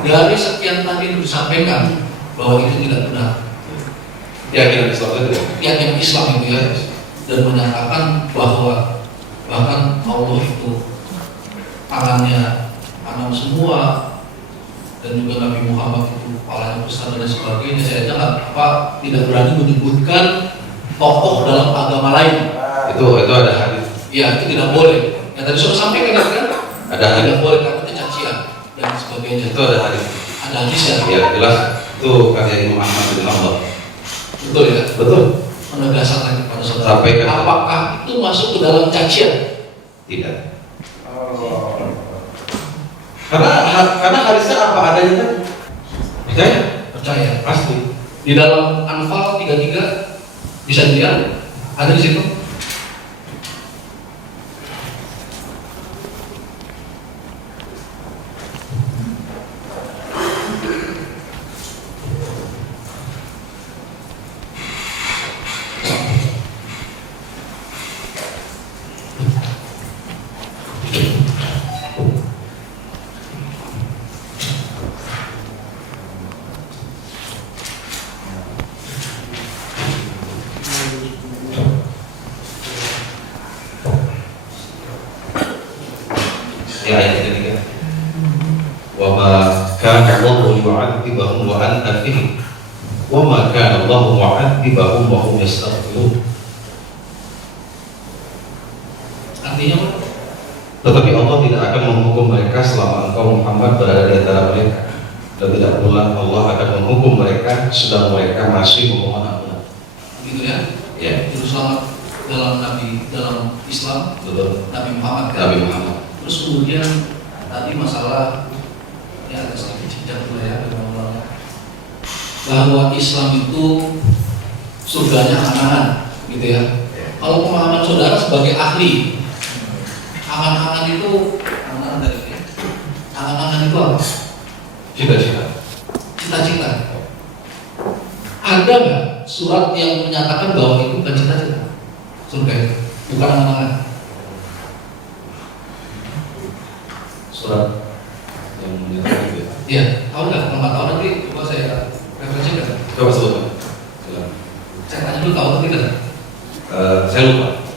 Dari sekian tadi itu disampaikan bahwa itu tidak benar. Keyakinan Islam itu. Keyakinan Islam itu ya, dan menyatakan bahwa bahkan Allah itu tangannya kanan semua, dan juga Nabi Muhammad itu kepalanya besar dan sebagainya. Saya aja tidak berani menyebutkan tokoh dalam agama lain. Itu ada hadis. Ya, itu tidak boleh. Yang tadi sudah sampaikan kan? Ada hadis. Tidak boleh karena kecacian dan sebagainya. Itu ada hadis. Ada hadisnya. Ya jelas. Itu karya Imam Ahmad bin Hanbal. Betul ya. Betul. Menegaskan kepada saudara. Sampaikan. Apakah itu masuk ke dalam cacian? Tidak. Karena hadisnya apa adanya kan? Percaya? Percaya. Pasti. Di dalam Anfal 33 bisa dilihat ada di situ. Ayat ketiga. Wa ma kana Allahu yu'adzibahum wa anta fihim. Wa ma kana Allahu mu'adzibahum wa hum yastaghfirun. Artinya apa? Tetapi Allah tidak akan menghukum mereka selama engkau Muhammad berada di antara mereka, dan tidak pula Allah akan menghukum mereka sedang mereka masih memohon ampunan. Begitu ya? Ya. Itu selamat dalam Islam. Betul. Nabi Muhammad kan? Nabi Muhammad. Terus kemudian tadi masalah ya agak sedikit cincang dulu ya, bahwa Islam itu surganya angan-angan, gitu ya. Kalau pemahaman saudara sebagai ahli, angan-angan itu angan-angan dari ini. Angan-angan itu apa? Cita-cita. Cita-cita. Ada nggak surat yang menyatakan bahwa itu bukan cita-cita? Surga itu bukan angan-angan. Surat yang menyatakan itu. Iya, tahu nggak? Kalau nggak tahu nanti coba saya referensikan. Coba sebutkan. Silakan. Saya tanya dulu tahu atau tidak? Saya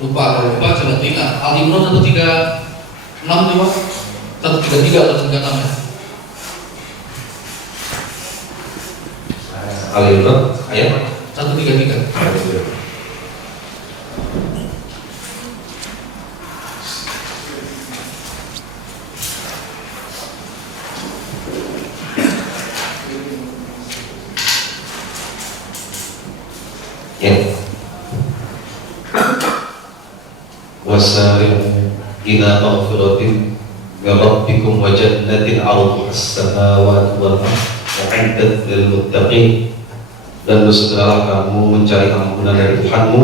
lupa. Kalau lupa coba ingat. Al-Imran 136 coba. 133 atau 136 ya? Al-Imran ayat 133. Ya. Wasari'u ila maghfiratin min rabbikum wa jannatin 'arduha as-samawati wal ardh u'iddat lil muttaqin. Dan bersegeralah kamu mencari ampunan dari Tuhanmu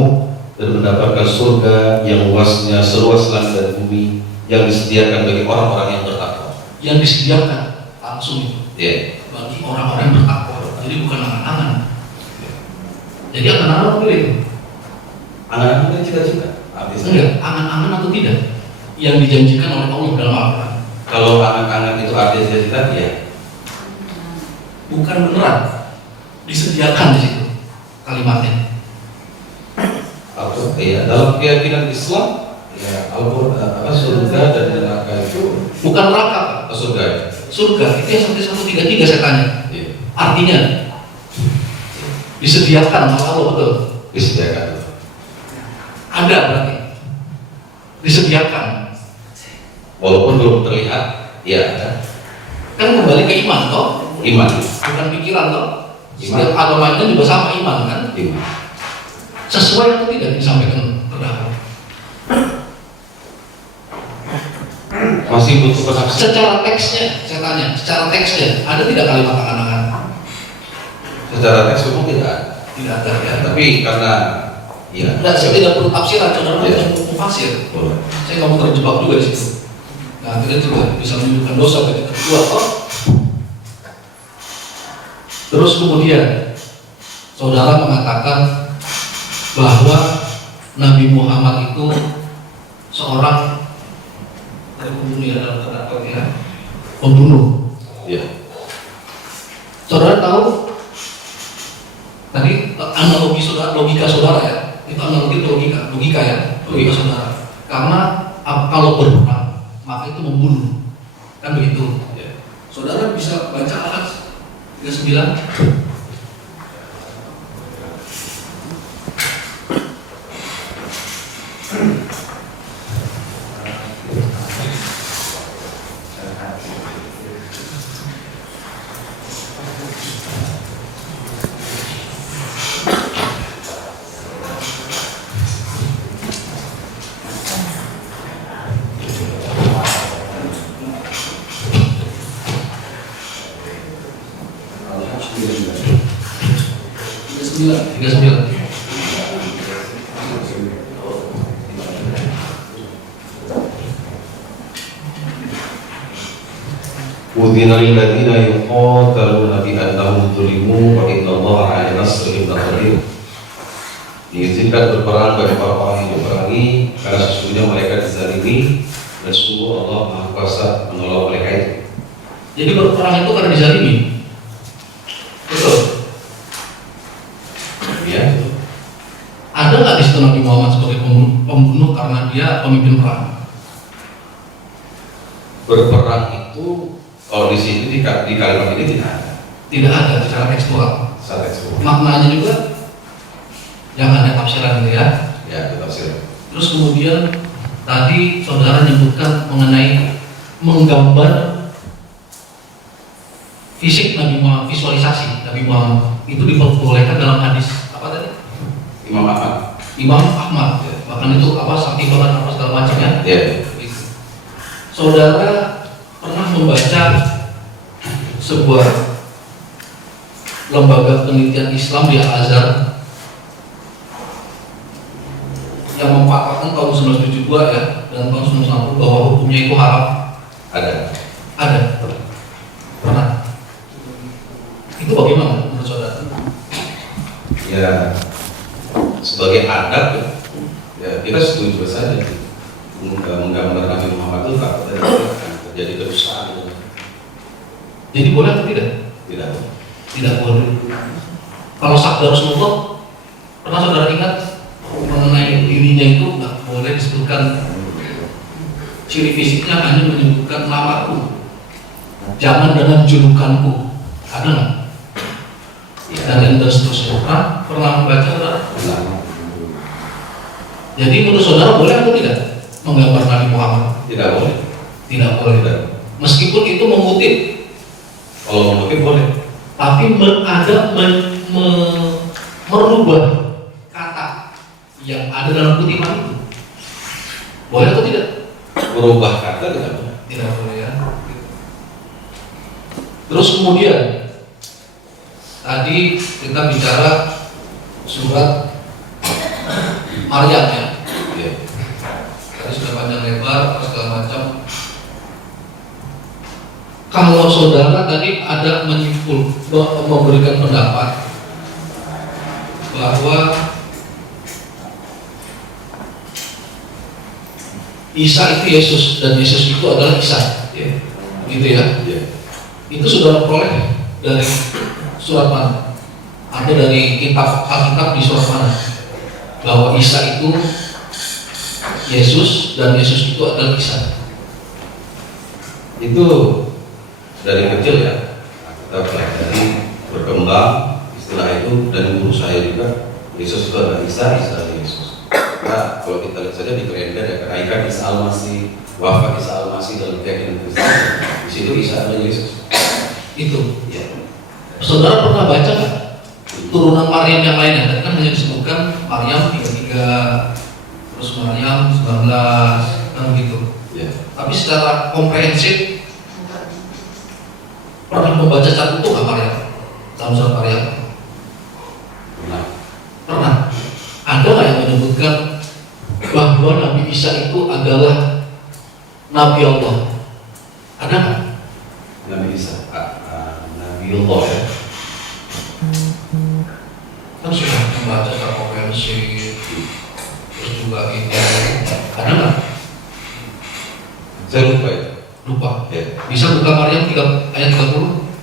dan mendapatkan surga yang luasnya seluas langit dan bumi yang disediakan bagi orang-orang yang bertakwa. Yang disediakan langsung itu bagi orang-orang yang bertakwa. Jadi bukan angan-angan. Jadi angan-angan apa boleh itu? Angan-angan kan cita-cita. Enggak, angan-angan atau tidak yang dijanjikan oleh Allah dalam Al-Quran. Kalau angan-angan itu artinya cita-cita, ya. Bukan beneran disediakan di situ kalimatnya. Ya, dalam keyakinan Islam, ya Al-Quran surga dan neraka itu Bukan neraka, Pak. surga. Surga itu yang sampai 133 saya tanya. Ya. Artinya disediakan sama Allah, betul? Disediakan. Ada berarti disediakan. Walaupun belum terlihat, ya ada. Kan kembali ke iman toh, Iman. bukan pikiran toh. Iman. Setiap agama itu juga sama iman kan. Iman. Sesuai atau tidak disampaikan terdahulu. Masih butuh penafsiran. Secara teksnya, saya tanya, secara teksnya ada tidak kalimat angan-angan? Secara teks memang tidak ada. Tidak ada ya. Tapi karena ya. Tidak, saya tidak perlu tafsiran, saudara Ya. harus mufasir. Boleh. Saya nggak mau terjebak juga di situ. Nah, akhirnya juga bisa menunjukkan dosa bagi kedua toh. Terus kemudian saudara mengatakan bahwa Nabi Muhammad itu seorang pembunuh ya, dalam tanda kutip ya, pembunuh. Ya. Saudara tahu tadi analogi saudara, logika saudara ya, itu analogi itu logika ya, logika saudara. Karena kalau berperang maka itu membunuh, kan begitu. Ya. Saudara bisa baca Al-Hajj 39. Udhina lilladzina yuqataluna bi annahum zulimu wa innallaha 'ala nasrihim laqadir. Diizinkan berperang bagi orang yang diperangi karena sesungguhnya mereka dizalimi dan sungguh Allah Maha Kuasa menolong mereka itu. Jadi berperang itu karena dizalimi. Betul. Ya. Ada nggak di situ Nabi Muhammad sebagai pembunuh karena dia pemimpin perang? Berperang itu kalau di sini di kalimat ini tidak ada. Tidak ada secara tekstual. Secara tekstual. Maknanya juga yang ada tafsiran itu ya. Ya, itu tafsir. Terus kemudian tadi saudara menyebutkan mengenai menggambar fisik Nabi Muhammad, visualisasi Nabi Muhammad itu diperbolehkan dalam hadis apa tadi? Imam Ahmad. Imam Ahmad. Ya. Bahkan itu apa sakti banget apa segala macam ya. Ya. Saudara pernah membaca sebuah lembaga penelitian Islam di Al-Azhar yang memfatwakan tahun 1972 ya dan tahun 1990 bahwa hukumnya itu haram? Ada. Pernah. Itu bagaimana menurut saudara? Ya, sebagai adab ya kita setuju saja. Menggambar Nabi Muhammad itu tak terjadi kedustaan. Jadi boleh atau tidak? Tidak boleh. Kalau sabda Rasulullah, pernah saudara ingat mengenai dirinya itu nggak boleh disebutkan ciri fisiknya, hanya menyebutkan namaku, jangan dengan julukanku. Ada nggak? Dan seterusnya. Pernah membaca saudara? Jadi menurut saudara boleh atau tidak menggambar Nabi Muhammad? Tidak boleh. Tidak boleh. Meskipun itu mengutip. Kalau mengutip boleh. Tapi ada merubah kata yang ada dalam kutipan itu. Boleh atau tidak? Merubah kata tidak boleh. Tidak boleh ya. Terus kemudian tadi kita bicara surat Maryam ya. Tadi sudah panjang lebar segala macam. Kalau saudara tadi ada memberikan pendapat bahwa Isa itu Yesus dan Yesus itu adalah Isa, ya. Gitu ya. Itu saudara peroleh dari surat mana? Ada dari kitab Alkitab di surat mana? Bahwa Isa itu Yesus dan Yesus itu adalah Isa. Itu dari kecil ya kita pelajari berkembang istilah itu, dan guru saya juga Yesus itu adalah Isa, Isa adalah Yesus. Nah, kalau kita lihat saja di kalender ya, kenaikan Isa Al-Masih, wafat Isa Al-Masih dalam keyakinan Kristen, di situ Isa adalah Yesus. Itu. Ya. Saudara pernah baca nggak turunan Maryam yang lainnya? Tadi kan hanya disebutkan Maryam 33, terus Maryam 19, kan begitu. Ya. Tapi Tapi secara komprehensif pernah membaca cat utuh nggak Maryam? Dalam surat Maryam? Pernah. Ada nggak yang menyebutkan bahwa Nabi Isa itu adalah Nabi Allah? Ada nggak? Nabi Isa, Nabi Allah ya. Kan sudah membaca secara komprehensif, terus juga ini ada nggak? Saya lupa ya. Lupa. Ya. Bisa buka Maryam ayat 30?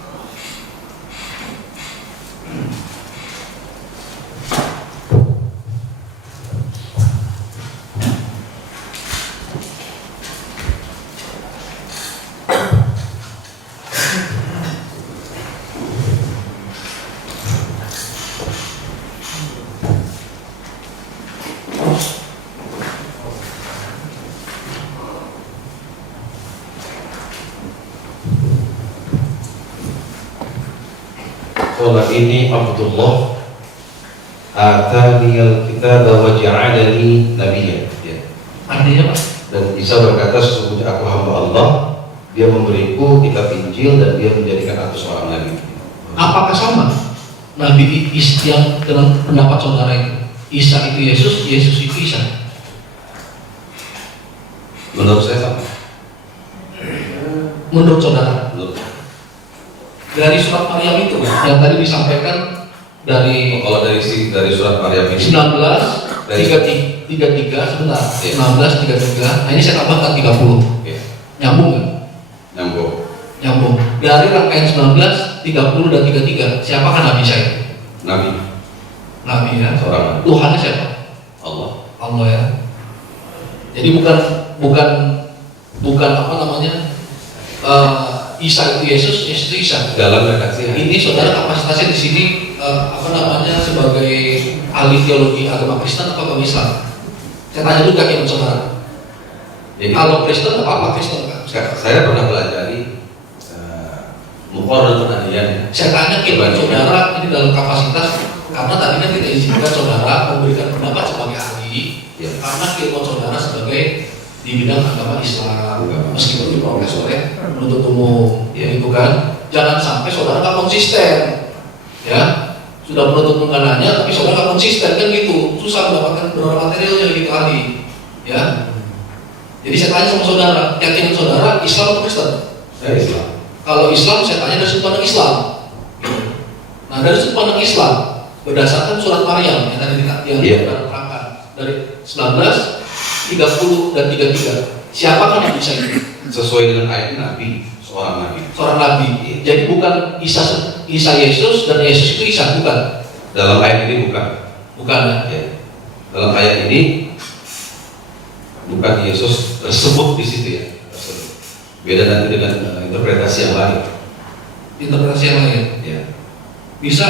Qala ini Abdullah atani al-kitaba wa ja'alani nabiyyan. Ya. Artinya apa? Dan Isa berkata, sesungguhnya aku hamba Allah, dia memberiku kitab Injil dan dia menjadikan aku seorang nabi. Apakah sama Nabi Isa yang dalam pendapat saudara itu? Isa itu Yesus, Yesus itu Isa. Menurut saya sama. Menurut saudara? Menurut. Dari surat Maryam itu yang tadi disampaikan dari Kalau dari surat Maryam ini 19:33 sebentar. 19:33. Nah ini saya tambahkan 30. ya, Nyambung nggak? Nyambung. Dari rangkaian 19, 30 dan 33. Siapakah Nabi Isa itu? Nabi ya. Seorang nabi. Tuhannya siapa? Allah ya. Jadi bukan apa namanya? Isa itu Yesus, Yesus itu Isa. Dalam redaksi Ini saudara kapasitasnya di sini apa namanya sebagai ahli teologi agama Kristen atau agama Islam? Saya tanya dulu keyakinan saudara. Jadi, Kalau Kristen apa Kristen kan? saya pernah pelajari muqarrar penadian. Saya tanya keyakinan saudara ini dalam kapasitas karena tadi kan kita izinkan saudara memberikan pendapat sebagai ahli, Ya. karena keyakinan saudara sebagai di bidang agama Islam, meskipun diproses oleh penuntut umum, ya itu kan. Jangan sampai saudara nggak konsisten, ya. Sudah penuntut umum kan nanya, tapi saudara nggak konsisten kan gitu, susah mendapatkan beberapa materialnya gitu ahli, ya. Jadi saya tanya sama saudara, keyakinan saudara Islam atau Kristen? Saya Islam. Kalau Islam saya tanya dari sudut pandang Islam. Gitu. Nah dari sudut pandang Islam berdasarkan surat Maryam yang tadi yang diterangkan dari 19, 30 dan 33. Siapakah Nabi Isa itu? Sesuai dengan ayat Nabi, seorang nabi. Seorang Nabi. Jadi bukan Isa Yesus dan Yesus itu Isa, bukan. Dalam ayat ini bukan. Bukan. Ya. Dalam ayat ini bukan Yesus tersebut di situ ya. Beda nanti dengan interpretasi yang lain. Interpretasi yang lain. Ya. Bisa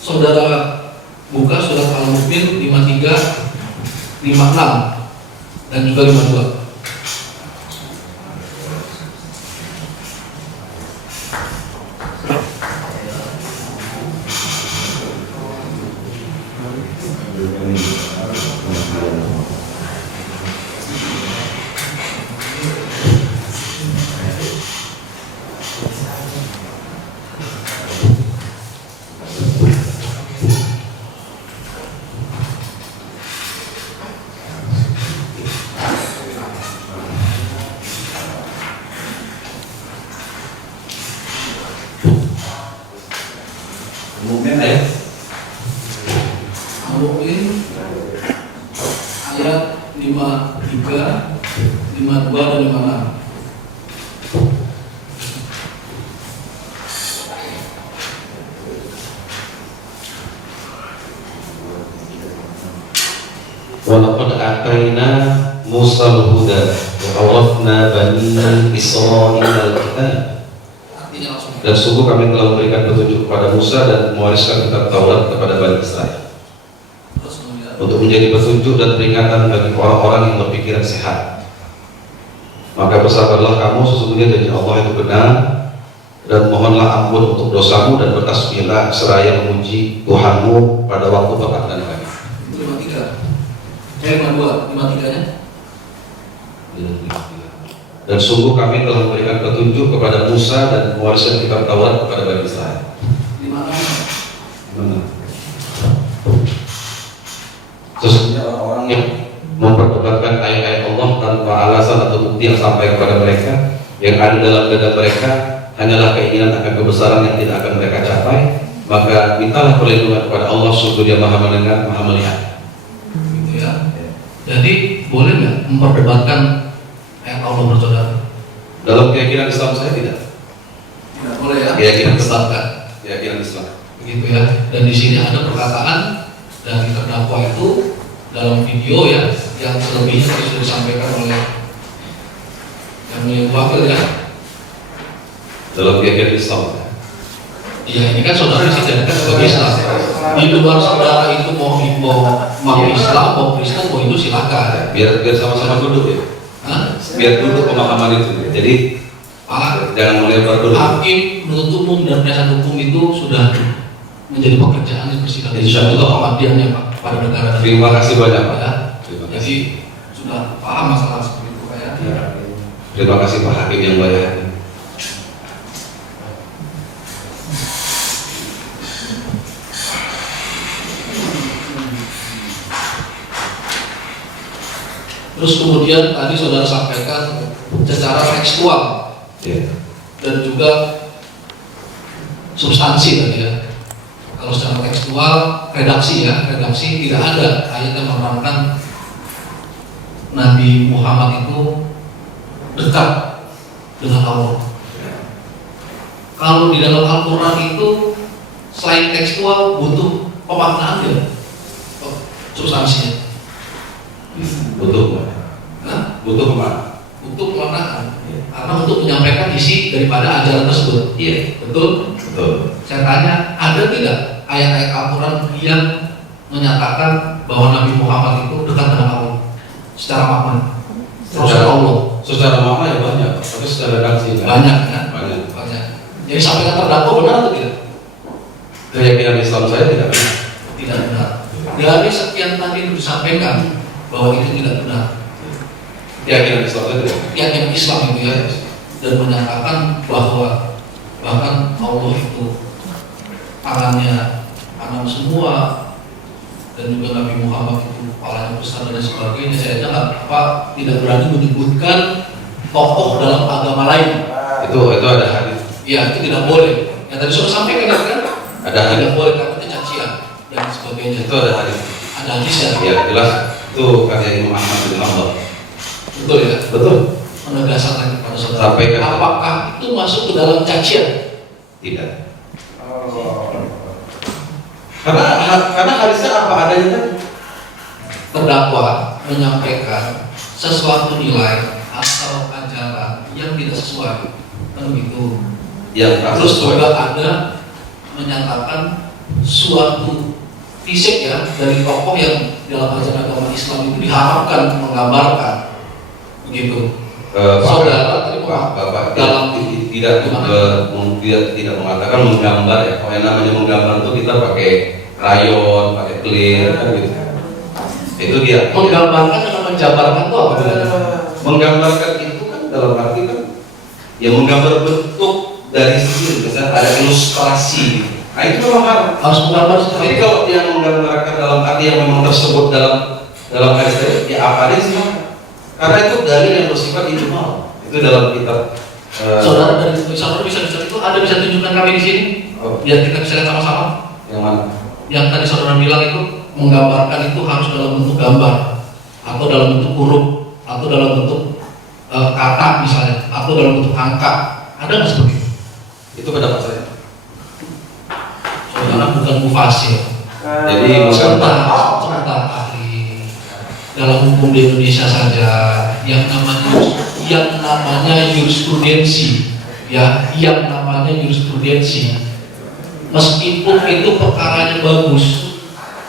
saudara buka surat Al-Mu'min 53, 56 dan juga 52. Mungkin ya. Al-Mu'min ayat 53, 52 dan 56. Walaqad atayna Musa al-huda wa awrafna bani Israil al-kitab. Artinya langsung. Dan sungguh kami telah memberikan petunjuk kepada Musa dan mewariskan kitab Taurat kepada Bani Israel Terus kemudian untuk menjadi petunjuk dan peringatan bagi orang-orang yang berpikiran sehat. Maka bersabarlah kamu, sesungguhnya janji Allah itu benar, dan mohonlah ampun untuk dosamu dan bertasbihlah seraya memuji Tuhanmu pada waktu petang dan pagi. 53. 52, 53-nya. Dan sungguh kami telah memberikan petunjuk kepada Musa dan mewariskan kitab Taurat kepada Bani Israel. Di mana? Sesungguhnya orang-orang yang memperdebatkan ayat-ayat Allah tanpa alasan atau bukti yang sampai kepada mereka, yang ada dalam dada mereka hanyalah keinginan akan kebesaran yang tidak akan mereka capai, maka mintalah perlindungan kepada Allah, sungguh Dia Maha Mendengar, Maha Melihat. Gitu ya. Jadi boleh nggak memperdebatkan ayat Allah bersaudara? Dalam keyakinan Islam saya tidak. Tidak boleh ya. Keyakinan Islam. Debatkan. Keyakinan Islam. Begitu ya. Dan di sini ada perkataan dari terdakwa itu dalam video ya, yang selebihnya tadi sudah disampaikan oleh yang mulia wakil ya. Dalam keyakinan Islam. Iya, ini kan saudara disediakan sebagai Islam. Di luar saudara itu mau Islam, mau Kristen, mau Hindu silakan. Biar sama-sama duduk ya. Hah? Biar duduk pemahaman itu. Jadi Pak, jangan melebar dulu. hakim, penuntut umum dan penasihat hukum itu sudah menjadi pekerjaan di persidangan. Insya Allah. Juga pengabdiannya Pak pada negara. Terima kasih banyak Pak. Ya. Terima kasih. Jadi sudah paham masalah seperti itu Pak ya. Ya. Terima kasih Pak Hakim yang baik hati. Terus kemudian tadi saudara sampaikan secara tekstual Ya. dan juga substansi tadi ya. Kalau secara tekstual redaksi tidak ada ayat yang menerangkan Nabi Muhammad itu dekat dengan Allah. Kalau di dalam Al-Quran itu selain tekstual butuh pemaknaan ya, substansinya. Butuh Pak. Nah, Butuh kemana? untuk pemaknaan, karena untuk menyampaikan isi daripada ajaran tersebut. Iya. Betul? Betul. Saya tanya, ada tidak ayat-ayat Al-Quran yang menyatakan bahwa Nabi Muhammad itu dekat dengan Allah secara makna? Rasul Allah. Secara makna ya banyak, tapi secara redaksi kan? Banyak kan? Banyak. Jadi sampaikan terdakwa benar atau tidak? Keyakinan Islam saya tidak benar. Tidak benar. Dari sekian tadi itu disampaikan bahwa itu tidak benar. Keyakinan Islam saya tidak benar. Keyakinan Islam itu ya, dan menyatakan bahwa bahkan Allah itu tangannya kanan semua, dan juga Nabi Muhammad itu kepalanya besar dan sebagainya. Saya aja tidak berani menyebutkan tokoh dalam agama lain. Itu ada hadis. Ya, itu tidak boleh. Yang tadi sudah sampaikan kan? Ada hadis. Tidak boleh takut cacian dan sebagainya. Itu ada hadis. Ada hadisnya. Ya jelas. Itu karya Imam Ahmad bin Hanbal. Betul ya. Betul. Menegaskan lagi kepada saudara. Sampaikan. Apakah itu masuk ke dalam cacian? Tidak. Karena hadisnya apa adanya tadi. Terdakwa menyampaikan sesuatu nilai atau ajaran yang tidak sesuai, kan begitu. Yang Terus juga ada menyatakan suatu fisik ya dari tokoh yang dalam ajaran agama Islam itu diharapkan menggambarkan, begitu. Saudara tadi Bapak dalam tidak mengatakan menggambar ya. Kalau yang namanya menggambar itu kita pakai krayon, pakai clear, kan gitu. Itu dia. Menggambarkan dengan menjabarkan itu apa bedanya? Menggambarkan itu kan dalam arti kan ya menggambar bentuk dari sisi misalnya ada ilustrasi. Nah itu memang Harus menggambar jadi seperti itu. kalau dia menggambarkan dalam arti yang memang tersebut dalam hadis tadi, ya apa hadis karena itu dalil yang bersifat ijmal. Itu dalam kitab. Saudara dari saudara bisa itu ada bisa tunjukkan kami di sini biar kita bisa lihat sama-sama. Yang mana? Yang tadi saudara bilang itu menggambarkan itu harus dalam bentuk gambar atau dalam bentuk huruf atau dalam bentuk kata misalnya atau dalam bentuk angka. Ada nggak seperti itu? Itu pendapat saya. Saudara bukan mufasir. Jadi Sebentar ahli dalam hukum di Indonesia saja yang namanya jurisprudensi ya, yang namanya jurisprudensi meskipun itu perkaranya bagus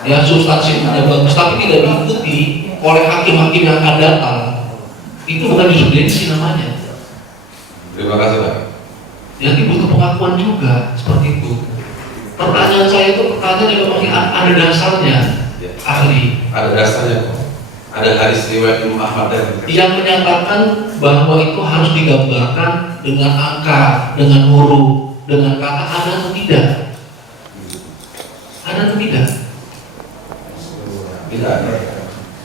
ya, substansinya bagus, tapi tidak diikuti oleh hakim-hakim yang akan datang, itu bukan jurisprudensi namanya. Terima kasih Pak. Jadi butuh pengakuan juga seperti itu. Pertanyaan saya itu pertanyaan yang memang ada dasarnya, Ya. ahli. Ada dasarnya kok. Ada hadis riwayat Imam Ahmad Yang menyatakan bahwa itu harus digambarkan dengan angka, dengan huruf, dengan kata, ada atau tidak? Ada atau tidak? tidak ada.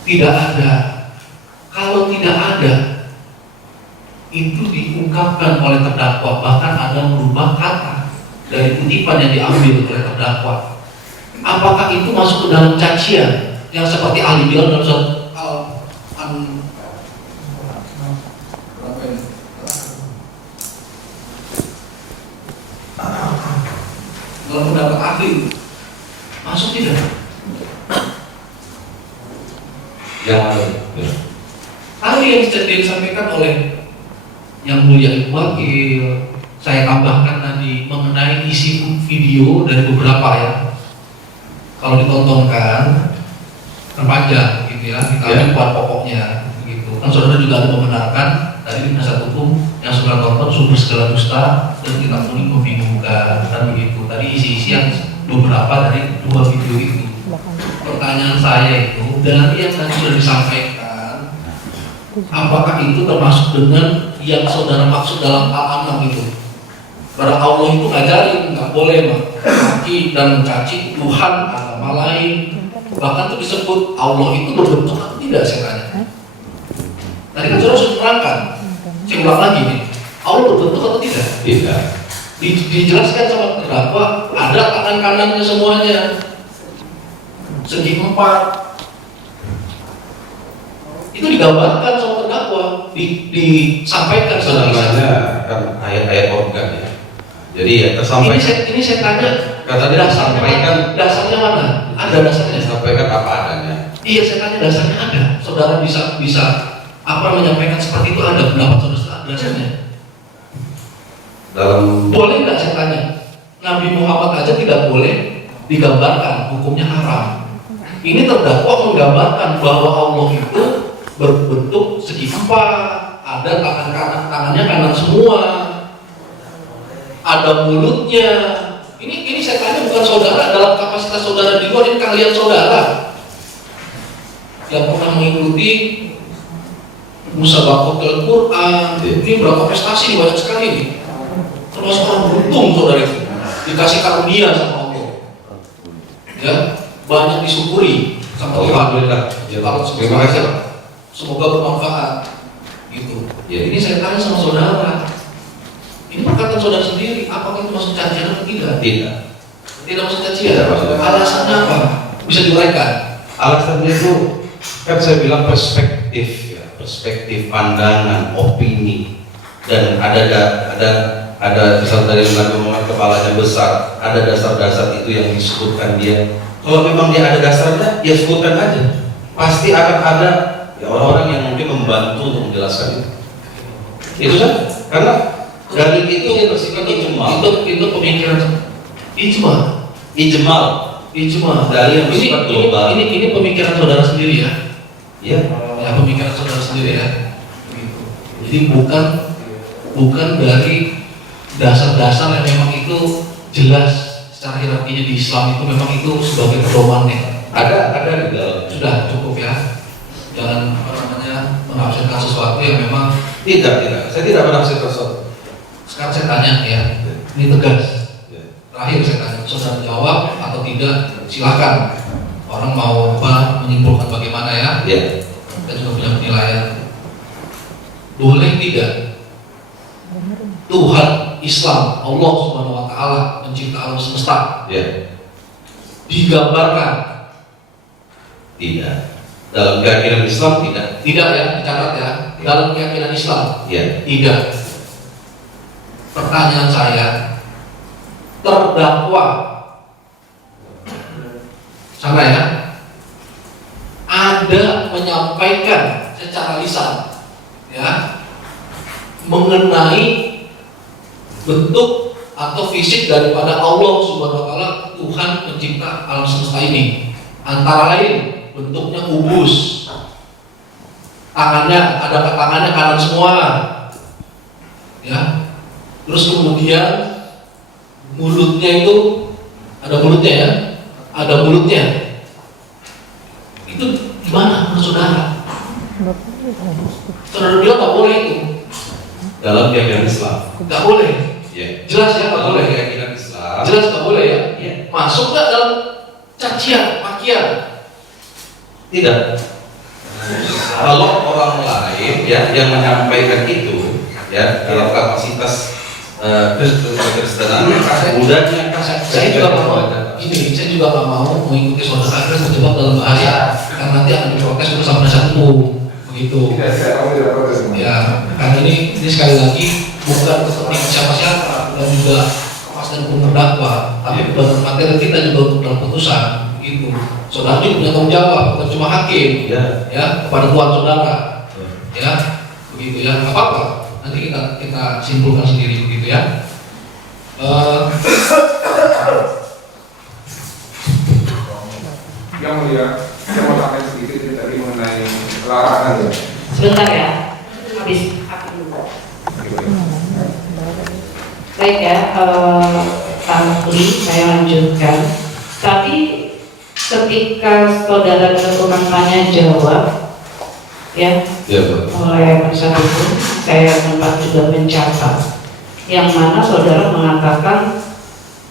Tidak ada. Kalau tidak ada, itu diungkapkan oleh terdakwa, bahkan ada merubah kata dari kutipan yang diambil oleh terdakwa. Apakah itu masuk ke dalam cacian yang seperti ahli bilang dalam suatu dalam pendapat ahli masuk tidak? Yang ada. Ya. Ahli yang disampaikan oleh yang mulia Ibu Wakil, saya tambahkan tadi mengenai isi video dari beberapa ya. Kalau ditontonkan terpanjang gitu ya, kita ambil poin pokoknya begitu. Kan saudara juga ada membenarkan tadi di penasihat hukum yang saudara tonton sumber segala dusta dan kita kuning membingungkan dan begitu. Tadi isi-isi yang beberapa dari dua video itu. Pertanyaan saya itu dari yang tadi sudah disampaikan, apakah itu termasuk dengan yang saudara maksud dalam Al-An'am itu? Karena Allah itu ngajarin nggak boleh maki dan mencaci Tuhan agama lain. Bahkan itu disebut Allah itu berbentuk atau tidak, saya tanya. Tadi kan saudara sudah menerangkan. Saya ulang lagi nih, Allah berbentuk atau tidak? Tidak. Dijelaskan sama terdakwa, ada tangan kanannya semuanya, segi 4. Itu digambarkan sama terdakwa, disampaikan sama Sebenarnya kan ayat-ayat organ ya. Jadi ya tersampaikan. Ini saya tanya, Kata dia disampaikan, dasarnya mana? Ada dasarnya. disampaikan apa adanya. Iya, saya tanya dasarnya ada. Saudara bisa menyampaikan seperti itu, ada pendapat saudara dasarnya. Dalam Boleh nggak, saya tanya? Nabi Muhammad aja tidak boleh digambarkan, hukumnya haram. Ini terdakwa menggambarkan bahwa Allah itu berbentuk segi 4, ada tangannya kanan semua, ada mulutnya. Ini saya tanya bukan saudara dalam kapasitas saudara di luar, ini kalian saudara yang pernah mengikuti musabaqah Al-Quran. Ini berapa prestasi banyak sekali nih. Termasuk orang beruntung saudara itu, dikasih karunia sama Allah. Ya, banyak disyukuri sama Tuhan. Alhamdulillah. Terima kasih. Semoga bermanfaat. Gitu. Ya. Ini saya tanya sama saudara. Ini perkataan saudara sendiri, apakah itu masuk cacian atau tidak? Tidak. Tidak masuk cacian. Tidak masuk. Alasannya apa? Bisa diuraikan. Alasannya itu kan saya bilang perspektif ya, perspektif pandangan, opini, dan ada misal dari Nabi Muhammad kepalanya besar, ada dasar-dasar itu yang disebutkan dia. Kalau memang dia ada dasarnya, ya sebutkan aja. Pasti akan ada ya orang-orang yang mungkin membantu untuk menjelaskan itu. Itu kan? Karena dari itu dia bersifat ijmal. Itu pemikiran ijmal Dari yang bersifat global. Ini pemikiran saudara sendiri ya. Ya. Ya, pemikiran saudara sendiri ya. Begitu. Jadi bukan dari dasar-dasar yang memang itu jelas secara hierarkinya di Islam itu memang itu sebagai pedomannya. Ada di dalam. Sudah cukup ya. Jangan menafsirkan sesuatu yang memang Tidak. Saya tidak menafsirkan sesuatu. sekarang saya tanya ya. Ini tegas. Ya. Terakhir saya tanya, saudara jawab atau tidak, silakan. Orang mau menyimpulkan bagaimana ya? Ya. Kita juga punya penilaian. Boleh tidak Tuhan Islam, Allah Subhanahu wa taala pencipta alam semesta Ya. digambarkan? Tidak. Dalam keyakinan Islam tidak. Tidak ya, dicatat ya. Dalam keyakinan Islam Ya. tidak. Pertanyaan saya, terdakwa sama ya, ada menyampaikan secara lisan ya mengenai bentuk atau fisik daripada Allah Subhanahu wa taala, Tuhan pencipta alam semesta ini. Antara lain bentuknya kubus, tangannya kanan semua ya. Terus kemudian mulutnya itu ada mulutnya ya, ada mulutnya. Itu gimana menurut saudara? Saudara bilang nggak boleh itu. Dalam keyakinan Islam. Nggak boleh. Ya. Jelas ya nggak Dalam boleh. keyakinan Islam. Jelas nggak boleh ya. Ya. Masuk nggak dalam cacian, makian? Tidak. Kalau orang lain ya yang menyampaikan itu ya dalam kapasitas Kristenan, mudahnya Saya juga nggak mau. Ini saya juga nggak mau mengikuti saudara agar terjebak dalam bahaya. Karena nanti akan diprotes bersama penasihat hukum. Begitu. Ya, karena ini sekali lagi bukan kepentingan siapa-siapa dan juga kepastian hukum terdakwa, tapi beban materi kita juga untuk dalam putusan. Begitu. Saudara juga punya tanggung jawab, bukan cuma hakim. Ya, kepada tuan saudara. Ya, begitu ya. Nggak apa-apa. Nanti kita simpulkan sendiri begitu ya. Yang mulia, saya mau tanya sedikit tadi mengenai larangan ya. Sebentar ya, habis aku dulu. Baik ya, ahli, saya lanjutkan. Tapi ketika saudara melakukan tanya jawab, ya, oleh penasihat hukum, saya sempat juga mencatat, yang mana saudara mengatakan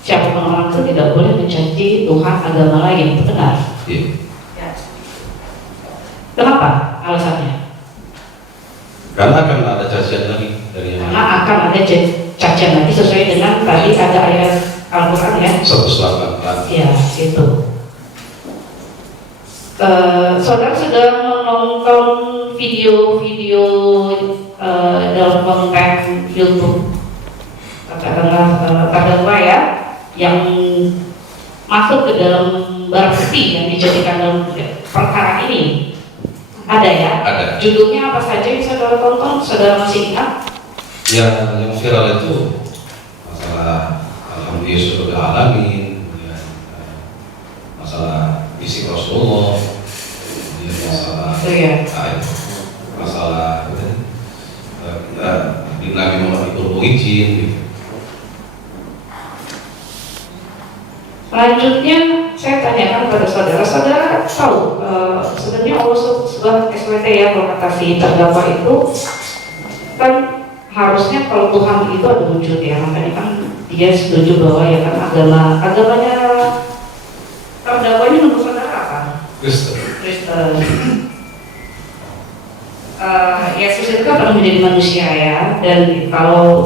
siapapun orang itu tidak boleh mencaci Tuhan agama lain, benar? Iya. Ya. Kenapa alasannya? Karena akan ada cacian lagi dari yang Karena akan ada cacian lagi sesuai dengan tadi ada ayat Al-Quran ya. 108. Ya, itu. Saudara sudah menonton video-video dalam konten YouTube, katakanlah ya, yang masuk ke dalam barang bukti yang dijadikan dalam perkara ini, ada ya? Ada. Judulnya apa saja yang saudara tonton? Saudara masih ingat? Yang viral itu masalah Alhamdulillah sudah alamin, kemudian masalah isi Rasulullah, kemudian masalah masalah Nabi Muhammad itu izin gitu. Selanjutnya saya tanyakan pada saudara tahu sebenarnya Allah sebuah SWT ya, kalau kata si terdakwa itu kan harusnya kalau Tuhan itu ada wujud ya, makanya kan dia setuju bahwa ya kan agamanya terdakwanya menurut saudara apa? Kristen. Yesus itu kan menjadi manusia ya, dan kalau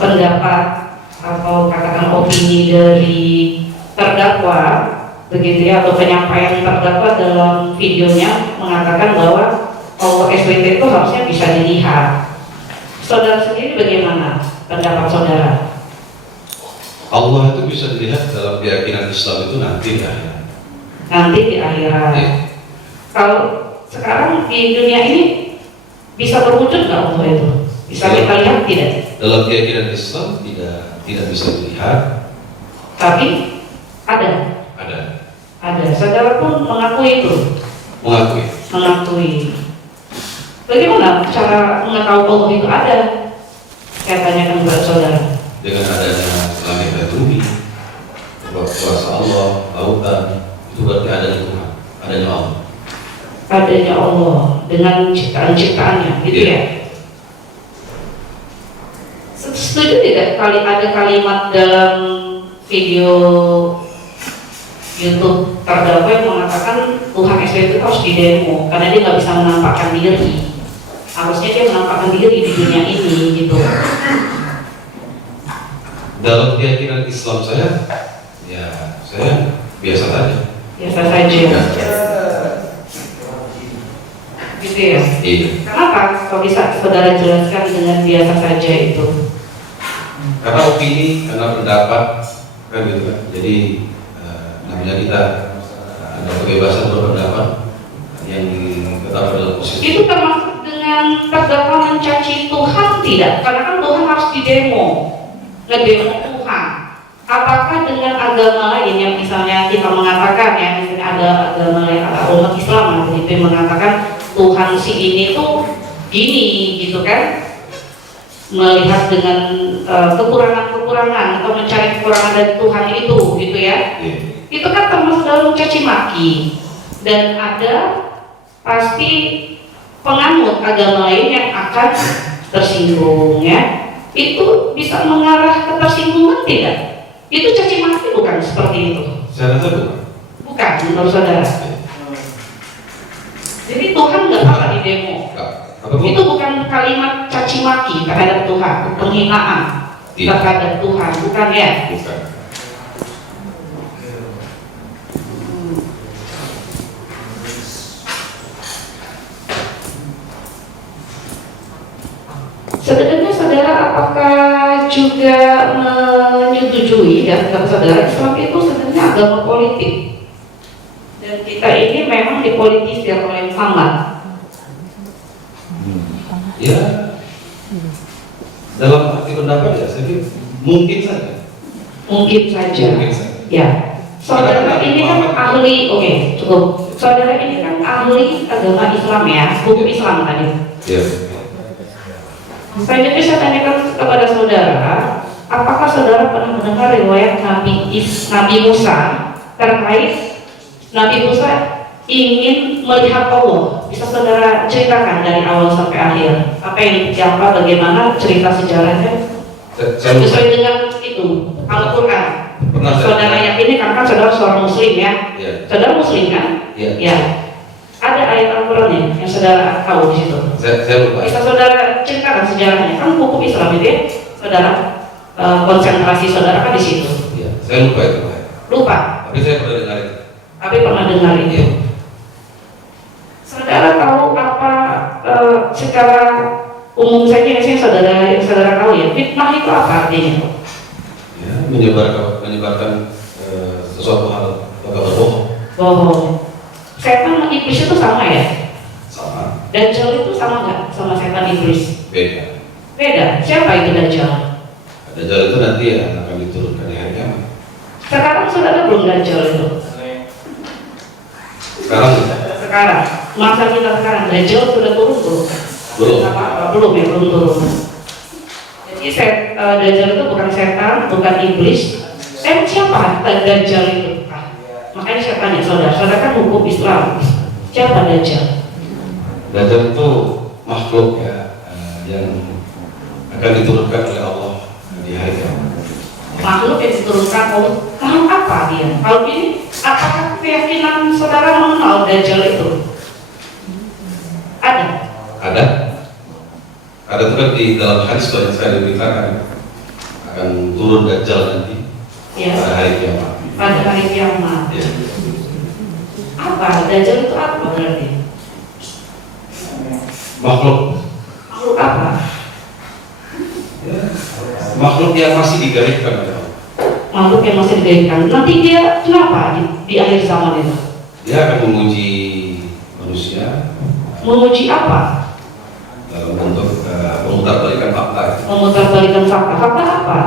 pendapat atau katakan opini dari terdakwa begitu ya, atau penyampaian terdakwa dalam videonya mengatakan bahwa Allah SWT itu harusnya bisa dilihat. Saudara sendiri bagaimana pendapat saudara? Allah itu bisa dilihat dalam keyakinan Islam itu nanti di akhirat. Nanti di akhirat. Ya. Kalau sekarang di dunia ini bisa berwujud nggak Allah itu? Bisa kita lihat tidak? Dalam keyakinan Islam tidak bisa dilihat. Tapi ada. Saudara pun mengakui itu. Mengakui. Bagaimana cara mengetahui Allah itu ada? Saya tanyakan kepada saudara. Dengan adanya langit dan bumi, kuasa Allah, lautan, itu berarti adanya Tuhan, adanya Allah. Adanya Allah dengan ciptaan-ciptaannya, gitu ya. Setuju tidak kali ada kalimat dalam video YouTube terdakwa yang mengatakan Tuhan SWT itu harus didemo karena dia nggak bisa menampakkan diri. Harusnya dia menampakkan diri di dunia ini, gitu. Dalam keyakinan Islam saya biasa saja. Biasa saja. Gitu ya. Iya. Kenapa? Kalau bisa saudara jelaskan dengan biasa saja itu? Karena opini, karena pendapat, kan gitu kan. Jadi namanya kita ada kebebasan berpendapat yang ditetapkan dalam posisi. Itu termasuk dengan terdakwa mencaci Tuhan tidak? Karena kan Tuhan harus didemo, ngedemo Tuhan. Apakah dengan agama lain yang misalnya kita mengatakan ya, misalnya ada agama lain atau umat Islam begitu yang mengatakan Tuhan si ini tuh gini gitu kan, melihat dengan kekurangan atau mencari kekurangan dari Tuhan itu gitu ya. Itu kan termasuk dalam mencaci maki, dan ada pasti penganut agama lain yang akan tersinggung ya. Itu bisa mengarah ke tersinggungan tidak? Itu caci maki bukan seperti itu? Saya rasa bukan. Bukan menurut saudara. Jadi Tuhan nggak apa di demo. Itu bukan kalimat caci maki terhadap Tuhan, penghinaan terhadap Tuhan, bukan ya? Bukan. Sebenarnya saudara apakah juga menyetujui ya saudara Islam itu sebenarnya agama politik, dan kita ini memang dipolitisir oleh Muhammad. Ya, dalam arti pendapat ya, saya kira mungkin saja. Mungkin saja. Ya. Saudara ini kan ahli, oke, cukup. Saudara ini kan ahli agama Islam ya, hukum Islam tadi. Ya. Selanjutnya saya tanyakan kepada saudara, apakah saudara pernah mendengar riwayat Nabi Musa terkait Nabi Musa ingin melihat Allah? Bisa saudara ceritakan dari awal sampai akhir apa yang siapa, bagaimana cerita sejarahnya sesuai dengan itu Al-Quran. Pernah Saudara yakini kan saudara seorang muslim ya? Iya. Saudara muslim kan? Iya. Ya. Ada ayat Al-Quran yang saudara tahu di situ. Saya lupa. Bisa saudara ceritakan sejarahnya? Kan hukum Islam itu ya, saudara konsentrasi saudara kan di situ. Iya, saya lupa itu Pak. Lupa, Tapi saya pernah dengar itu. tapi pernah dengar itu. Saudara tahu apa secara umum saja yang saudara tahu ya, fitnah itu apa artinya? Ya, menyebarkan sesuatu hal kabar bohong. Bohong. Setan dan iblis itu sama ya? Sama. Dajjal itu sama nggak sama setan iblis? Beda. Beda. Siapa itu Dajjal? Dajjal itu nanti ya akan diturunkan di hari kiamat. Sekarang saudara belum Dajjal itu. Sekarang Sekarang, masa kita sekarang Dajjal sudah turun belum? belum. Belum ya, belum turun. Jadi Dajjal itu bukan setan, bukan iblis. Siapa Dajjal itu? Makanya saya tanya saudara kan hukum Islam. Siapa Dajjal? Dajjal itu makhluk ya yang akan diturunkan oleh Allah di hari kiamat. Makhluk yang diturunkan oleh tahu apa dia? Kalau ini, apakah keyakinan saudara mengenal Dajjal itu? Ada. Ada itu kan di dalam hadis banyak sekali diberitakan akan turun Dajjal nanti Ya. pada hari kiamat. Pada hari kiamat. Ya. Apa? Dajjal itu apa berarti? Makhluk apa? makhluk yang masih digariskan oleh Allah. Makhluk yang masih digairkan. Nanti dia kenapa di akhir zaman itu? Dia akan menguji manusia Menguji apa? dalam bentuk memutarbalikan fakta. Memutarbalikan fakta. Fakta apa?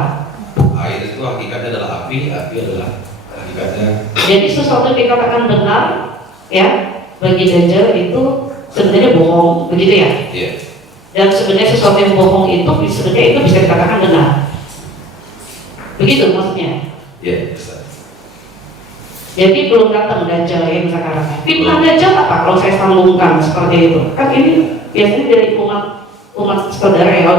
Air itu hakikatnya adalah api adalah hakikatnya. Jadi sesuatu yang dikatakan benar, ya, bagi Dajjal itu sebenarnya bohong, begitu ya? Iya. Dan sebenarnya sesuatu yang bohong itu sebenarnya itu bisa dikatakan benar. Begitu maksudnya. Iya. Bisa. Jadi belum datang Dajjal yang sekarang. Fitnah Dajjal apa kalau saya sambungkan seperti itu? Kan ini biasanya dari umat saudara ya,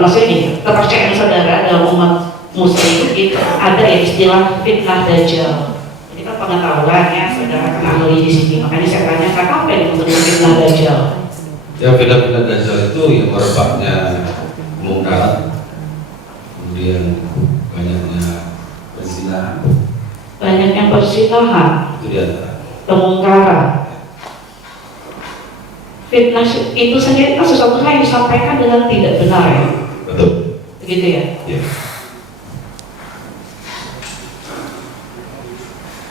maksudnya ini kepercayaan saudara dalam umat Muslim itu ada ya istilah fitnah Dajjal. Jadi kan pengetahuannya saudara kan ahli di sini, makanya saya tanyakan apa yang maksudnya fitnah Dajjal? Ya fitnah Dajjal itu yang merebaknya kemungkaran, kemudian banyaknya perzinahan. Banyaknya perzinahan, Itu di antara. kemungkaran. Fitnah itu sendiri kan sesuatu hal yang disampaikan dengan tidak benar ya. Betul. Begitu ya. Ya.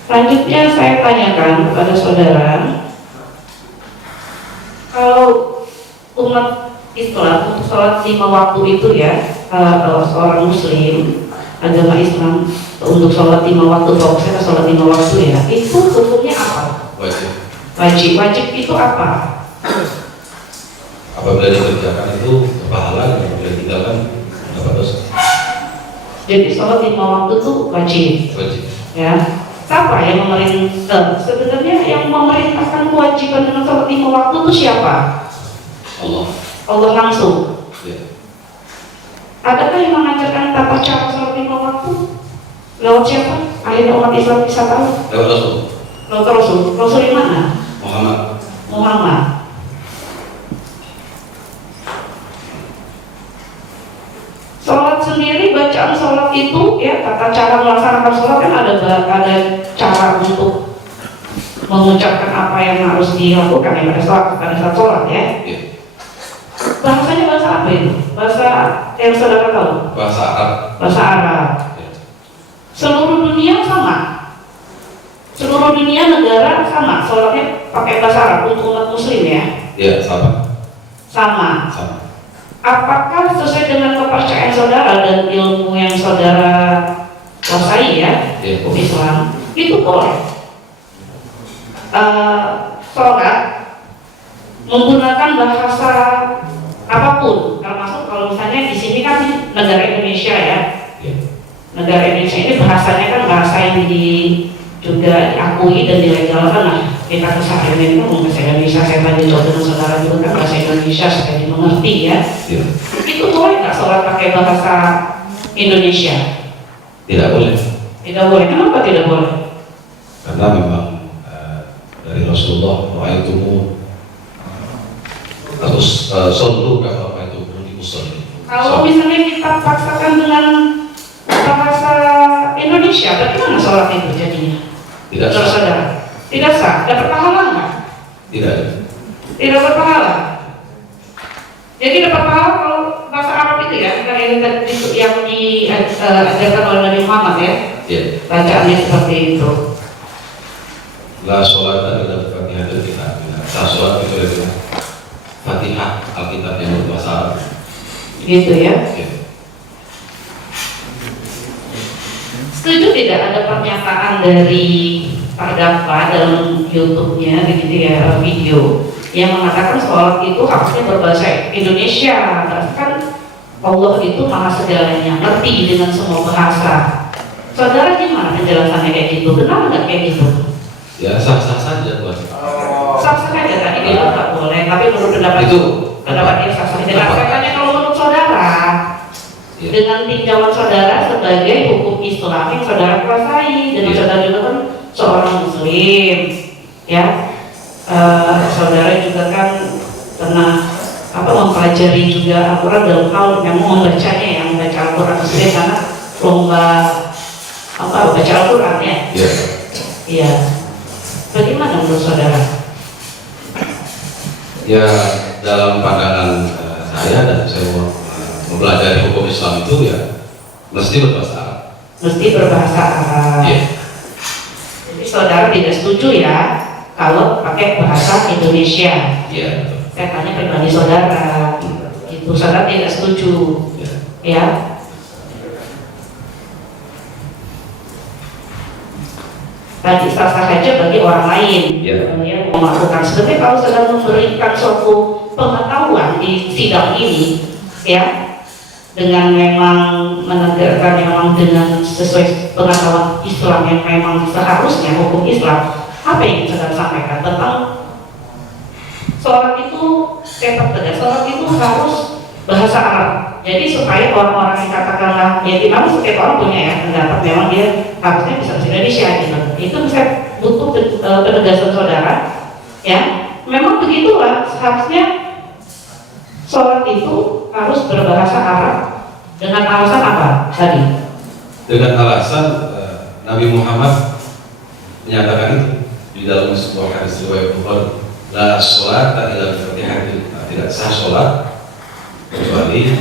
Selanjutnya saya tanyakan kepada saudara, kalau umat Islam untuk sholat 5 waktu itu ya, kalau seorang Muslim agama Islam untuk sholat 5 waktu, fokusnya ke sholat 5 waktu ya, itu hukumnya apa? Wajib. Wajib itu apa? Apabila dikerjakan itu berpahala, apabila tinggalkan dapat dosa. Jadi sholat 5 waktu itu wajib, Wajib. ya. Siapa yang memerintah? Sebenarnya yang memerintahkan kewajiban dengan sholat 5 waktu itu siapa? Allah. Allah langsung. Ya. Adakah yang mengajarkan tata cara sholat 5 waktu? Lewat siapa? Akhirnya umat Islam bisa tahu. Lewat Rasul. Lewat Rasul. Rasul di mana? Muhammad. Muhammad. Sholat sendiri, bacaan sholat itu ya, tata cara melaksanakan sholat kan ada cara untuk mengucapkan apa yang harus dilakukan ya pada saat sholat ya. Ya. Bahasanya bahasa apa itu? Bahasa yang saudara tahu? Bahasa Arab. Bahasa Arab. Ya. Seluruh dunia sama. Seluruh dunia negara sama. Sholatnya pakai bahasa Arab untuk umat Muslim ya. Ya, sama. Sama. Sama. Apakah sesuai dengan kepercayaan saudara dan ilmu yang saudara kuasai ya, Ya. hukum Islam, itu boleh sholat menggunakan bahasa apapun, termasuk kalau misalnya di sini kan negara Indonesia ya, Ya. negara Indonesia ini bahasanya kan bahasa yang juga diakui dan dilegalkan. Nah, kita keseharian itu bahasa Indonesia, saya tadi coba dengan saudara juga kan bahasa Indonesia supaya dimengerti ya. Ya. Itu boleh nggak sholat pakai bahasa Indonesia? Tidak boleh. Tidak boleh. Kenapa tidak boleh? Karena memang dari Rasulullah wa'aitumu terus sallu kama wa'aitumu di musalli. Kalau misalnya kita paksakan dengan bahasa Indonesia, bagaimana sholat itu jadinya? Tidak Terus sah. saudara, tidak sah. Dapat pahala nggak? Tidak. Tidak berpahala. Jadi dapat pahala kalau bahasa Arab itu ya, kan yang diajarkan oleh Nabi Muhammad ya. Ya. Bacaannya seperti itu. La sholata illa Fatihatul Kitab. Sah sholat itu adalah Fatihah Alkitab yang berbahasa Arab. Gitu ya. Ya. Setuju tidak ada pernyataan dari terdakwa dalam YouTube-nya begitu ya, video yang mengatakan sholat itu harusnya berbahasa Indonesia, kan Allah itu maha segalanya, ngerti dengan semua bahasa. Saudara gimana penjelasannya kayak gitu? Kenapa nggak kayak gitu? Ya sah-sah saja buat Sah-sah aja tadi bilang nggak boleh, tapi menurut pendapat itu pendapatnya sah-sah. Katanya kalau menurut saudara, ya. dengan tinjauan saudara sebagai hukum Islam yang saudara kuasai, dan Iya. saudara juga kan seorang Muslim, ya. Saudara juga kan pernah mempelajari juga Al-Quran dalam hal memang membacanya, yang membaca Al-Quran Muslim karena lomba baca Al-Quran ya. Ya. Iya. Bagaimana menurut saudara? Ya dalam pandangan saya dan saya mau mempelajari hukum Islam itu ya mesti berbahasa Arab. Mesti berbahasa Arab. Ya. Jadi saudara tidak setuju ya kalau pakai bahasa Indonesia. Ya. Saya tanya pribadi saudara, itu saudara tidak setuju, Ya. ya? Tadi sah-sah saja bagi orang lain, Ya. yang melakukan. Sebenarnya kalau sedang memberikan suatu pengetahuan di sidang ini, ya, dengan memang menegakkan memang dengan sesuai pengetahuan Islam yang memang seharusnya hukum Islam, apa yang sedang sampaikan tentang sholat itu, saya pertegas, sholat itu harus bahasa Arab. Jadi supaya orang-orang yang katakanlah, ya memang setiap orang punya ya pendapat, memang dia harusnya bisa bahasa Indonesia gitu. Itu bisa butuh penegasan saudara, ya. Memang begitulah seharusnya sholat itu harus berbahasa Arab. Dengan alasan apa tadi? Dengan alasan Nabi Muhammad menyatakan itu di dalam sebuah hadis riwayat Bukhari, la sholata illa bi-Fatihatin. Tidak sah sholat kecuali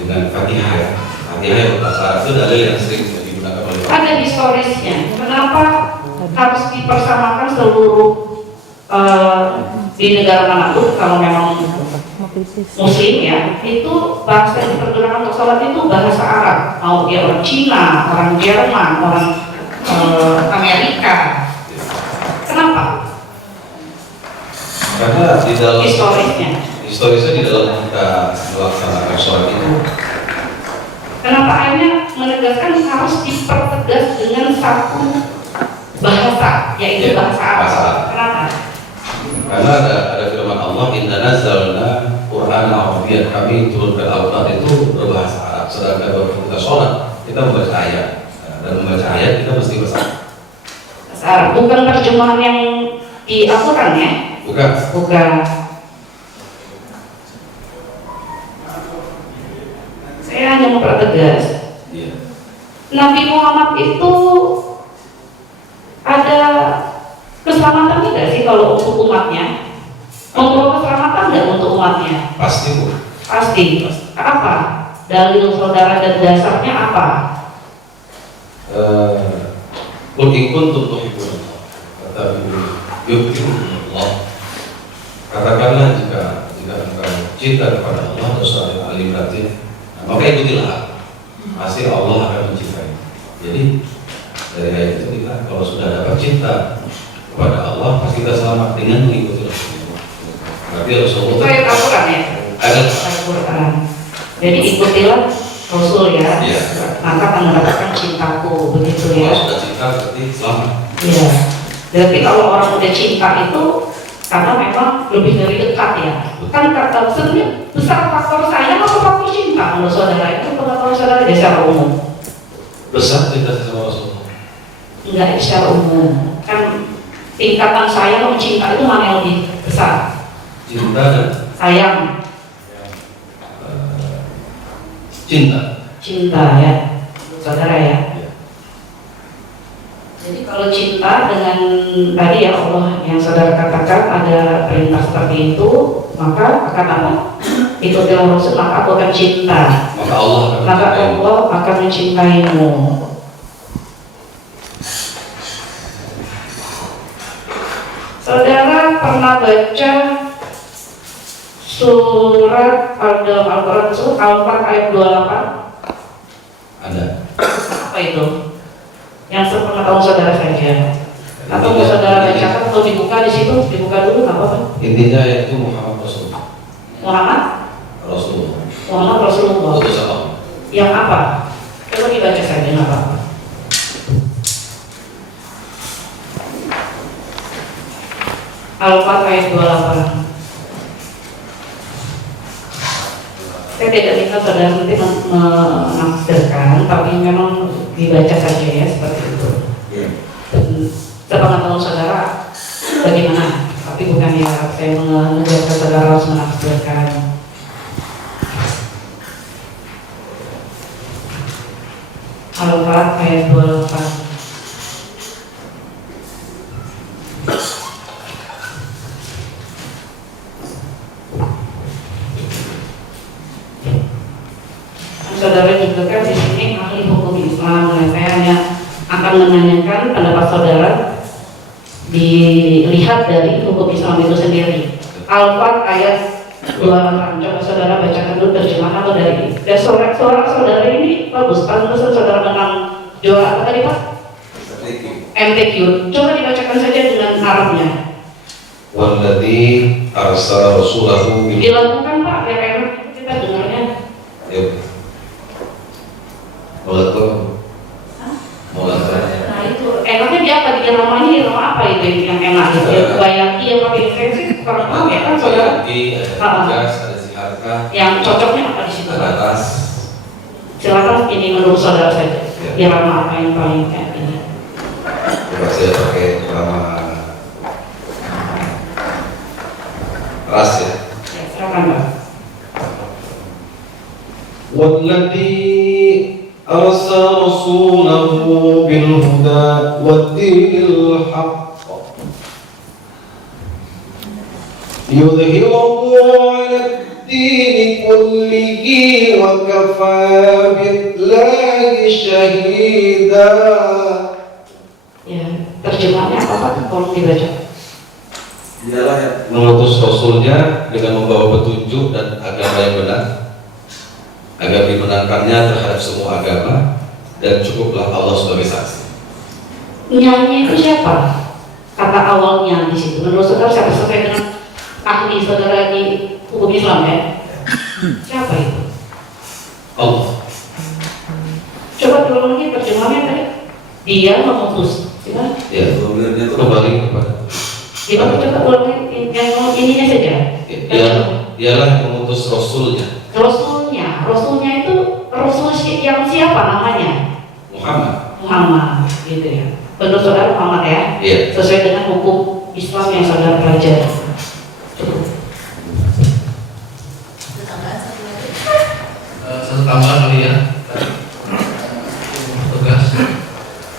dengan Fatihah. Fatihah yang berbahasa Arab itu dalil yang sering digunakan oleh orang. Ada historisnya. Kenapa harus dipersamakan seluruh di negara manapun kalau memang Muslim ya, itu bahasa yang dipergunakan untuk sholat itu bahasa Arab. Mau dia orang Cina, orang Jerman, orang Amerika. Kenapa? Karena di dalam Historisnya. di dalam kita melaksanakan sholat itu, Kenapa akhirnya menegaskan harus dipertegas dengan satu bahasa, yaitu Ya, bahasa Arab. bahasa Arab. Kenapa? karena ada firman Allah, inna nazzalna Qur'an Arabiyyan, kami turunkan Al-Quran itu berbahasa Arab. Sedangkan waktu kita sholat kita membaca ayat, dan membaca ayat kita mesti bahasa Arab. Bahasa Arab, bukan terjemahan yang di Al-Quran ya? Bukan. Bukan. Saya hanya mempertegas, Iya. Nabi Muhammad itu ada keselamatan tidak sih kalau untuk umatnya? Membawa keselamatan nggak untuk umatnya? Pasti Bu. Pasti. Apa? Dalil saudara dan dasarnya apa? Qul in kuntum tuhibbunallah yuhibbukumullah. Katakanlah jika engkau cinta kepada Allah, atau surah Al-Imran, maka ikutilah, pasti Allah akan mencintai. Jadi dari ayat itu kita kalau sudah dapat cinta kepada Allah, pasti kita selamat dengan mengikuti Rasulullah. Berarti Rasulullah Itu ayat Al-Quran ya? ada Al-Quran. Jadi ikutilah Rasul ya, Iya. maka akan mendapatkan cintaku, begitu Kalau ya. sudah cinta berarti selamat. Iya. Jadi kalau orang udah cinta itu karena memang lebih dari dekat ya. Kan kata sebenarnya besar faktor sayang atau faktor cinta menurut saudara itu pengetahuan saudara di secara umum? Besar cinta sama Rasulullah. Enggak secara umum. Kan tingkatan sayang sama cinta itu mana yang lebih besar? Cinta dan Sayang, cinta. cinta ya, saudara ya. Jadi kalau cinta dengan tadi ya Allah yang saudara katakan ada perintah seperti itu, maka akan apa? Ikutilah Rasul, maka aku akan cinta. Maka Allah akan Maka mencintaimu. Allah akan mencintaimu. Saudara pernah baca surat dalam Al-Quran surat Al-Fatihah ayat 28? Ada. Apa itu? Yang sepengetahuan saudara saja. Atau mau saudara bacakan atau dibuka di situ, dibuka dulu nggak apa-apa. Intinya yaitu Muhammad Rasulullah. Muhammad Rasulullah. Utusan Allah. Yang apa? Coba dibaca saja nggak apa-apa. Al-Fatihah ayat 28. Saya tidak minta saudara nanti menafsirkan, tapi memang dibaca saja ya seperti itu. Sepengetahuan saudara bagaimana? Tapi bukan ya saya mengajarkan saudara harus menafsirkan. Al-Fatihah ayat 28. Saudara juga kan di sini ahli hukum Islam, nah, saya hanya akan menanyakan pendapat saudara dilihat dari hukum Islam itu sendiri. Al-Fatihah ayat 28, coba saudara bacakan dulu terjemahan atau dari dan suara saudara ini bagus. Pantesan saudara menang juara apa tadi Pak? MTQ. Coba dibacakan saja dengan Arabnya. Walladzi arsala rasulahu bil Dilakukan Pak, biar enak kita dengarnya. Mulai. Nah itu enaknya dia apa di irama ini, irama apa itu yang enak gitu ya? Bayangki yang pakai intensi kurang paham ya kan saudara? Ada jas, ada siharka, Yang cocoknya apa di situ? ada tas. Silakan ini menurut saudara saja. Ya. Irama apa yang paling ini? Coba saya pakai nama ras ya. Ya, silakan Pak. والذي أرسل رسوله بالهدى والدين الحق ليظهره على الدين كله وكفى بالله شهيدا. Ya, terjemahnya apa Pak? Tolong dibaca. Dialah yang mengutus Rasulnya dengan membawa petunjuk dan agama yang benar, agar dimenangkannya terhadap semua agama, dan cukuplah Allah sebagai saksi. Nyanyi itu siapa? Kata awalnya di situ. Menurut saudara siapa sesuai dengan ahli saudara di hukum Islam ya? Siapa itu? Allah. Coba diulang lagi terjemahnya tadi. Dia memutus. Gimana? Ya, itu kembali kepada Gimana coba ulang lagi yang ininya saja. Dialah yang mengutus Rasulnya Rasulnya itu Rasul yang siapa namanya? Muhammad, gitu ya. Menurut saudara Muhammad ya? Iya. Sesuai dengan hukum Islam yang saudara pelajari. Satu tambahan kali ya. Tugas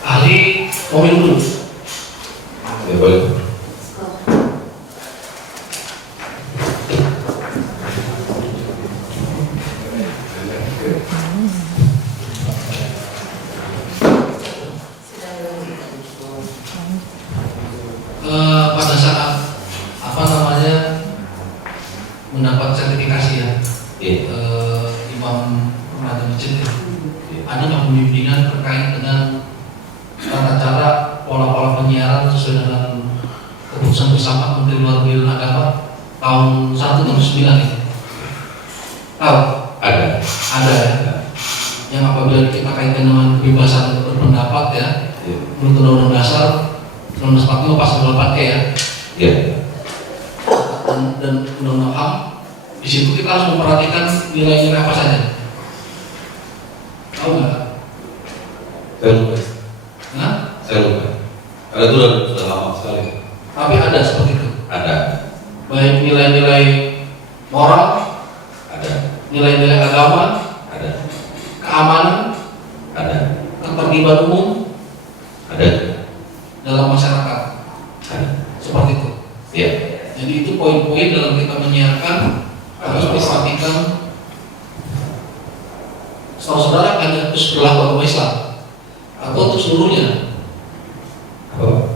ahli komen dulu. Ya, boleh. Pada saat mendapat sertifikasi ya, imam remaja masjid ya, ada nggak pembimbingan terkait dengan tata cara pola-pola penyiaran sesuai dengan keputusan bersama Menteri Luar Negeri Agama tahun 1 tahun 9 ini? Tahu? Ada. Ada ya. yang apabila kita kaitkan dengan kebebasan berpendapat ya, menurut Undang-Undang Dasar 1945 pasal 8 ya, dan Undang-Undang HAM, di situ kita harus memperhatikan nilai-nilai apa saja. Tahu nggak? Saya lupa. Nah, Saya lupa. Karena itu sudah lama sekali. tapi ada seperti itu. Ada. Baik nilai-nilai moral, Ada. nilai-nilai agama, Ada. keamanan, Ada. ketertiban umum Ada. dalam masyarakat. Ada. Seperti itu. Iya. Jadi itu poin-poin dalam kita menyiarkan harus diperhatikan. Saudara-saudara hanya harus berlaku agama Islam atau untuk seluruhnya. Apa?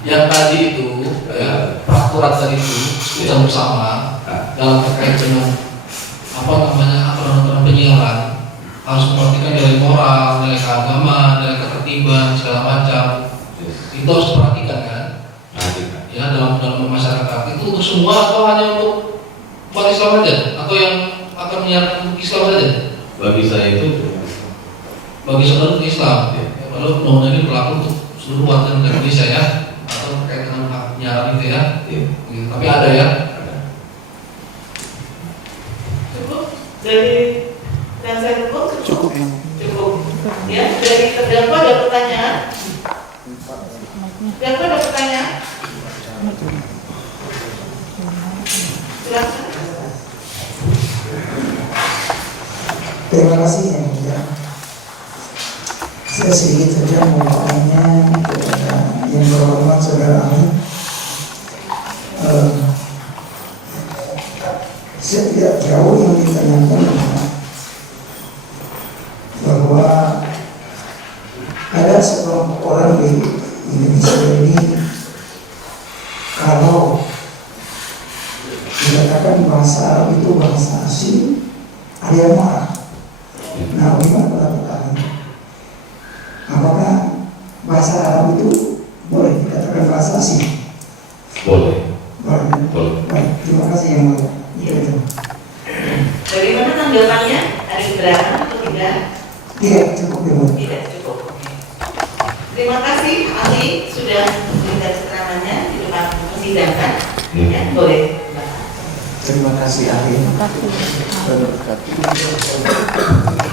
Yang tadi itu ya, peraturan tadi itu kita bersama dalam terkait dengan apa namanya aturan-aturan penyiaran harus memperhatikan nilai moral, nilai keagamaan, nilai ketertiban segala macam. Itu harus diperhatikan kan? Ya dalam masyarakat itu untuk semua atau hanya untuk umat Islam saja atau yang akan menyiarkan untuk Islam saja? Bagi saya itu Bagi saudara untuk Islam. Lalu undang-undang ini berlaku untuk seluruh warga negara Indonesia ya, atau terkait dengan hak penyiaran itu ya. Gitu. Tapi ada ya. Cukup dari dan saya cukup. Ya, dari terdakwa ada pertanyaan. Terdakwa ada pertanyaan. Silakan. Terima kasih yang mulia. Saya sedikit saja mau bertanya kepada yang berhormat saudara ahli. Setiap jauh yang ditanyakan bahwa ada sekelompok orang di Indonesia ini kalau dikatakan bahasa Arab itu bahasa asing, ada yang marah. Nah, bagaimana pendapat kalian? Apakah bahasa Arab itu boleh dikatakan bahasa asing? boleh. Boleh. Baik, terima kasih yang mulia. Itu. Bagaimana tanggapannya? Ada keberatan atau tidak? Tidak cukup ya, mulia. Tidak cukup. Terima kasih ahli sudah memberikan keterangannya di depan persidangan. Ya, boleh. Terima kasih ahli. Terima kasih.